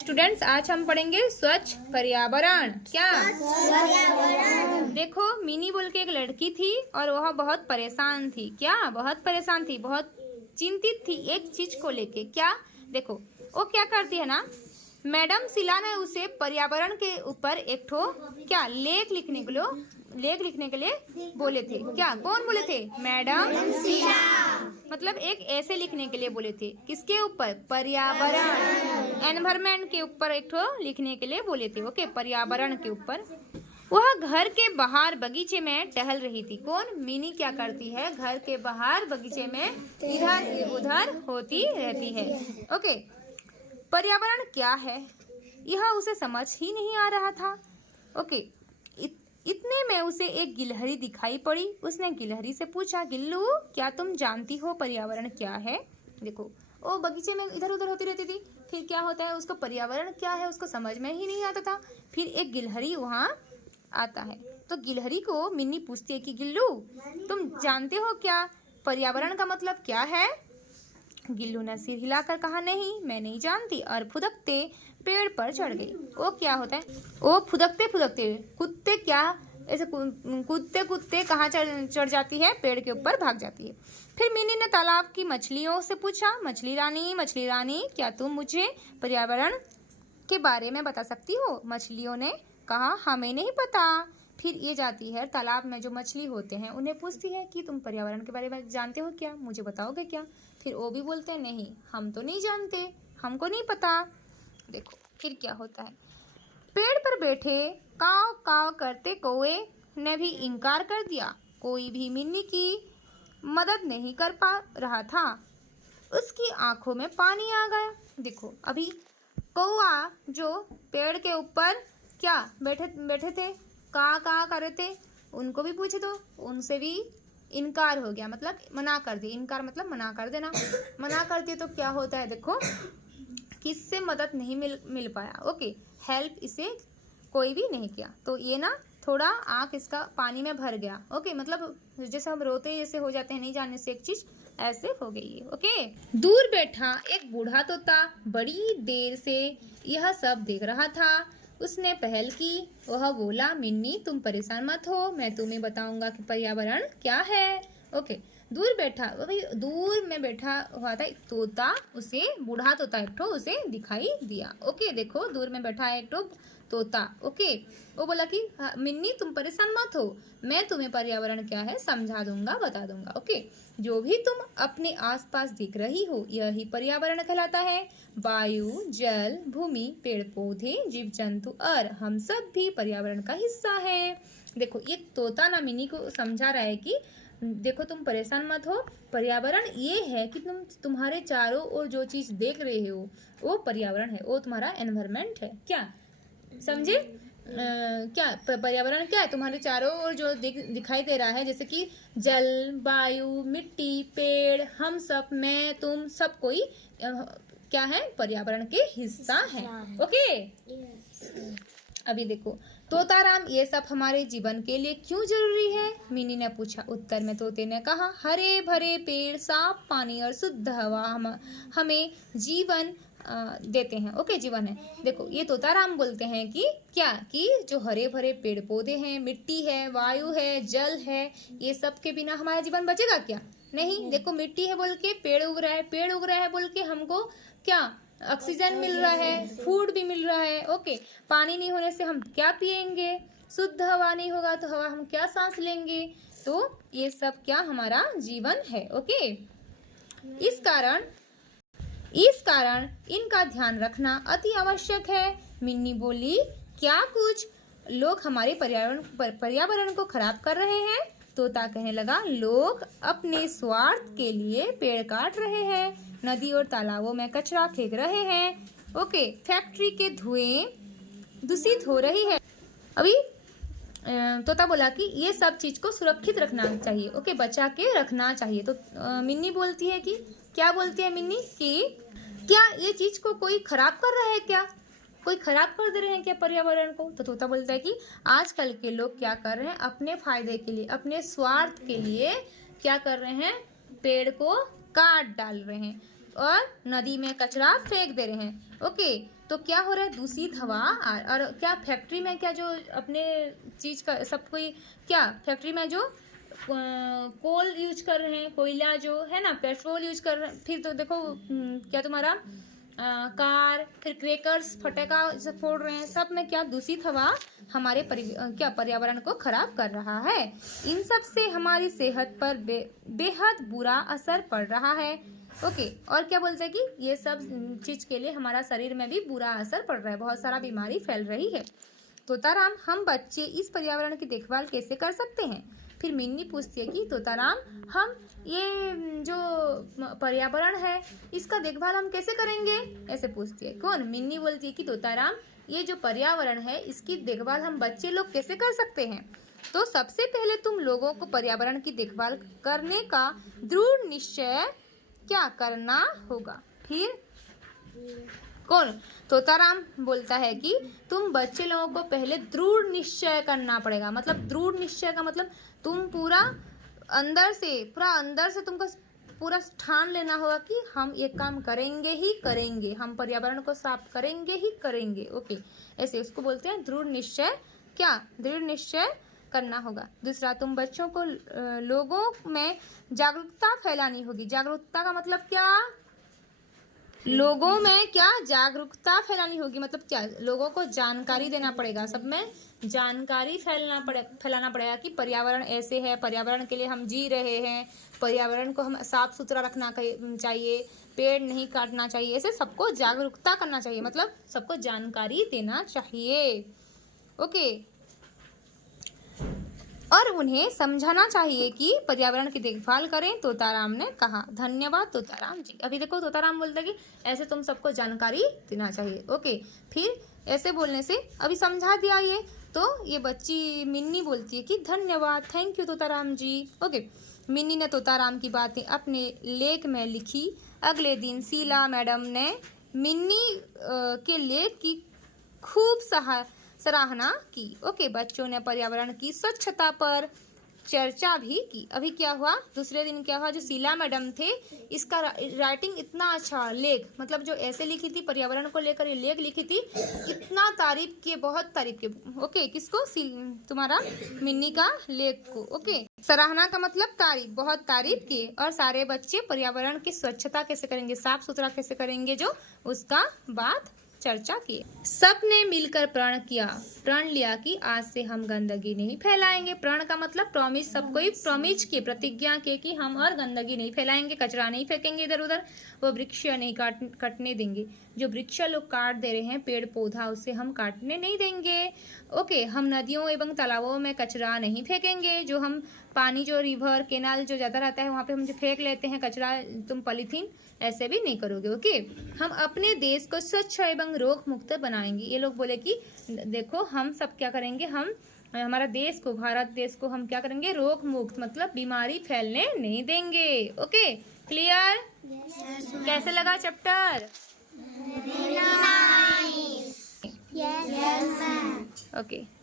Students, आज हम पढ़ेंगे स्वच्छ पर्यावरण। क्या देखो, मिनी बोल के एक लड़की थी और वह बहुत परेशान थी। क्या बहुत परेशान थी, बहुत चिंतित थी एक चीज को लेके। क्या देखो, वो क्या करती है ना, मैडम शीला ने उसे पर्यावरण के ऊपर एक ठो क्या लेख लिखने के लिए बोले थे। क्या कौन बोले थे? मैडम शीला। मतलब एक ऐसे लिखने के लिए बोले थे। किसके ऊपर? पर्यावरण, एनवायरमेंट के ऊपर एक ठो लिखने के लिए बोले थे। ओके, पर्यावरण के ऊपर। वह घर के बाहर बगीचे में टहल रही थी। कौन? मिनी क्या करती है? घर के बाहर बगीचे में इधर उधर होती रहती है। ओके, पर्यावरण क्या है यह उसे समझ ही नहीं आ रहा था। ओके, इतने में उसे एक गिलहरी दिखाई पड़ी। उसने गिलहरी से पूछा, गिल्लू क्या तुम जानती हो पर्यावरण क्या है? देखो, वो बगीचे में इधर उधर होती रहती थी, फिर क्या होता है, उसको पर्यावरण क्या है उसको समझ में ही नहीं आता था। फिर एक गिलहरी वहाँ आता है, तो गिलहरी को मिन्नी पूछती है कि गिल्लू तुम जानते हो क्या पर्यावरण का मतलब क्या है? गिल्लू ने सिर हिलाकर कहा, नहीं मैं नहीं जानती, और फुदकते पेड़ पर चढ़ गई। वो क्या होता है, वो फुदकते फुदकते कुत्ते क्या ऐसे कूदते कूदते कहाँ चढ़ जाती है? पेड़ के ऊपर भाग जाती है। फिर मिनी ने तालाब की मछलियों से पूछा, मछली रानी क्या तुम मुझे पर्यावरण के बारे में बता सकती हो? मछलियों ने कहा, हमें नहीं पता। फिर ये जाती है तालाब में जो मछली होते हैं उन्हें पूछती है कि तुम पर्यावरण के बारे में जानते हो क्या, मुझे बताओगे क्या? फिर वो भी बोलते हैं, नहीं हम तो नहीं जानते, हमको नहीं पता। देखो फिर क्या होता है, पेड़ पर बैठे काव काव करते कौवे ने भी इनकार कर दिया। कोई भी मिन्नी की मदद नहीं कर पा रहा था। उसकी आंखों में पानी आ गया। देखो, अभी कौवा जो पेड़ के ऊपर क्या बैठे थे, का कर रहे थे, उनको भी पूछे तो उनसे भी इनकार हो गया, मतलब मना कर दिया। इनकार मतलब मना कर देना। मना कर दिया तो क्या होता है, देखो किससे मदद नहीं मिल पाया। ओके, हेल्प इसे कोई भी नहीं किया, तो ये ना थोड़ा आँख इसका पानी में भर गया। ओके, मतलब जैसे हम रोते जैसे हो जाते हैं नहीं जानने से एक चीज, ऐसे हो गई है। ओके, दूर बैठा एक बूढ़ा तोता बड़ी देर से यह सब देख रहा था। उसने पहल की। वह बोला, मिन्नी तुम परेशान मत हो, मैं तुम्हें बताऊंगा कि पर्यावरण क्या है। ओके, दूर में बैठा हुआ था एक तोता, उसे बूढ़ा तोता एक ठो उसे दिखाई दिया। ओके, देखो दूर में बैठा है एक ठो तोता। ओके, वो बोला कि मिन्नी तुम परेशान मत हो, मैं तुम्हें पर्यावरण क्या है समझा दूंगा, बता दूंगा। ओके, जो भी तुम अपने आसपास दिख रही हो यही पर्यावरण कहलाता है। वायु, जल, भूमि, पेड़ पौधे, जीव जंतु और हम सब भी पर्यावरण का हिस्सा है। देखो, ये तोता ना मिनी को समझा रहा है कि देखो तुम परेशान मत हो, पर्यावरण ये है कि तुम्हारे चारों ओर जो चीज देख रहे हो वो पर्यावरण है, वो तुम्हारा एनवायरमेंट है। क्या समझे? क्या पर्यावरण क्या है? तुम्हारे चारों ओर जो दिखाई दे रहा है, जैसे कि जल, वायु, मिट्टी, पेड़, हम सब, मैं, तुम, सब कोई क्या है? पर्यावरण के हिस्सा है। ओके, अभी देखो, तोताराम ये सब हमारे जीवन के लिए क्यों जरूरी है? मिनी ने पूछा। उत्तर में तोते ने कहा, हरे भरे पेड़, साफ पानी और शुद्ध हवा हमें जीवन देते हैं। ओके, जीवन है। देखो, ये तोताराम बोलते हैं कि क्या कि जो हरे भरे पेड़ पौधे हैं, मिट्टी है, वायु है, जल है, ये सब के बिना हमारा जीवन बचेगा क्या? नहीं। देखो, मिट्टी है बोल के पेड़ उग रहा है, पेड़ उग रहा है बोल के हमको क्या ऑक्सीजन मिल रहा है, फूड भी मिल रहा है। ओके, पानी नहीं होने से हम क्या पिएंगे? शुद्ध हवा नहीं होगा तो हवा हम क्या सांस लेंगे? तो ये सब क्या हमारा जीवन है। ओके, इस कारण इनका ध्यान रखना अति आवश्यक है। मिन्नी बोली, क्या कुछ लोग हमारे पर्यावरण को खराब कर रहे हैं? तोता कहने लगा, लोग अपने स्वार्थ के लिए पेड़ काट रहे हैं, नदी और तालाबों में कचरा फेंक रहे हैं। ओके, फैक्ट्री के धुएं दूषित हो रही है। अभी तोता बोला कि ये सब चीज को सुरक्षित रखना चाहिए। ओके, बचा के रखना चाहिए। तो मिन्नी बोलती है कि क्या बोलती है मिन्नी कि क्या ये चीज को कोई खराब कर रहा है क्या? कोई खराब कर दे रहे हैं क्या पर्यावरण को? तो तोता बोलता है कि आजकल के लोग क्या कर रहे हैं, अपने फायदे के लिए, अपने स्वार्थ के लिए क्या कर रहे हैं, पेड़ को काट डाल रहे हैं। और नदी में कचरा फेंक दे रहे हैं। ओके, तो क्या हो रहा है, दूषित हवा। और क्या फैक्ट्री में क्या जो अपने चीज का सब कोई क्या फैक्ट्री में जो कोल यूज कर रहे हैं, कोयला जो है ना, पेट्रोल यूज कर रहे हैं, फिर तो देखो क्या तुम्हारा कार, फिर क्रैकर्स फटाका से फोड़ रहे हैं, सब में क्या दूषित हवा हमारे क्या पर्यावरण को खराब कर रहा है। इन सब से हमारी सेहत पर बेहद बुरा असर पड़ रहा है। ओके, और क्या बोलते हैं कि ये सब चीज के लिए हमारा शरीर में भी बुरा असर पड़ रहा है, बहुत सारा बीमारी फैल रही है। तोताराम, हम बच्चे इस पर्यावरण की देखभाल कैसे कर सकते हैं? फिर मिन्नी पूछती है कि तोताराम, हम ये जो पर्यावरण है इसका देखभाल हम कैसे करेंगे, ऐसे पूछती है। कौन? मिन्नी बोलती है कि तोताराम, ये जो पर्यावरण है इसकी देखभाल हम बच्चे लोग कैसे कर सकते हैं? तो सबसे पहले तुम लोगों को पर्यावरण की देखभाल करने का दृढ़ निश्चय क्या करना होगा। फिर कौन? तोताराम बोलता है कि तुम बच्चे लोगों को पहले दृढ़ निश्चय करना पड़ेगा। मतलब दृढ़ निश्चय का मतलब तुम पूरा अंदर से तुमको पूरा ठान लेना होगा कि हम ये काम करेंगे ही करेंगे, हम पर्यावरण को साफ करेंगे ही करेंगे। ओके, ऐसे उसको बोलते हैं दृढ़ निश्चय। क्या? दृढ़ निश्चय करना होगा। दूसरा, तुम बच्चों को लोगों में जागरूकता फैलानी होगी। जागरूकता का मतलब क्या? लोगों में क्या जागरूकता फैलानी होगी, मतलब क्या? लोगों को जानकारी देना पड़ेगा, सब में जानकारी फैलाना पड़ेगा कि पर्यावरण ऐसे है, पर्यावरण के लिए हम जी रहे हैं, पर्यावरण को हम साफ सुथरा रखना चाहिए, पेड़ नहीं काटना चाहिए, ऐसे सबको जागरूकता करना चाहिए, मतलब सबको जानकारी देना चाहिए। ओके, और उन्हें समझाना चाहिए कि पर्यावरण की देखभाल करें। तोताराम ने कहा। धन्यवाद तोताराम जी। अभी देखो तोताराम बोलता है कि ऐसे तुम सबको जानकारी देना चाहिए। ओके, फिर ऐसे बोलने से अभी समझा दिया ये, तो ये बच्ची मिन्नी बोलती है कि धन्यवाद, thank you Totaram ji. Okay, Minni ने तोताराम की बातें अपने लेख में लिखी। अगले दिन शीला मैडम ने मिन्नी के लेख की खूब सराहना की। ओके, बच्चों ने पर्यावरण की स्वच्छता पर चर्चा भी की। अभी क्या हुआ, दूसरे दिन क्या हुआ, जो शीला मैडम थे इसका राइटिंग इतना अच्छा लेख, मतलब जो ऐसे लिखी थी पर्यावरण को लेकर ये लेख लिखी थी, इतना तारीफ किए, बहुत तारीफ किए। ओके, किसको? तुम्हारा मिन्नी का लेख को। ओके, सराहना का मतलब तारीफ, बहुत तारीफ किए। और सारे बच्चे पर्यावरण की स्वच्छता कैसे करेंगे, साफ सुथरा कैसे करेंगे, जो उसका बात चर्चा की। सबने मिलकर प्रण लिया कि आज से हम गंदगी नहीं फैलाएंगे। प्रण का मतलब प्रॉमिस, सबको ही प्रॉमिस किए, प्रतिज्ञा के कि हम और गंदगी नहीं फैलाएंगे, कचरा नहीं फेंकेंगे इधर उधर, वो वृक्ष नहीं कटने देंगे। जो वृक्ष लोग काट दे रहे हैं, पेड़ पौधा, उसे हम काटने नहीं देंगे। ओके, हम नदियों एवं तालाबों में कचरा नहीं फेंकेंगे। जो हम पानी, जो रिवर केनाल जो जाता रहता है वहाँ पे हम जो फेंक लेते हैं कचरा, तुम पॉलीथीन, ऐसे भी नहीं करोगे। ओके, हम अपने देश को स्वच्छ एवं रोग मुक्त बनाएंगे। ये लोग बोले कि देखो हम सब क्या करेंगे, हम हमारा देश को, भारत देश को हम क्या करेंगे, रोग मुक्त, मतलब बीमारी फैलने नहीं देंगे। Okay, clear? कैसे लगा चैप्टर? ओके।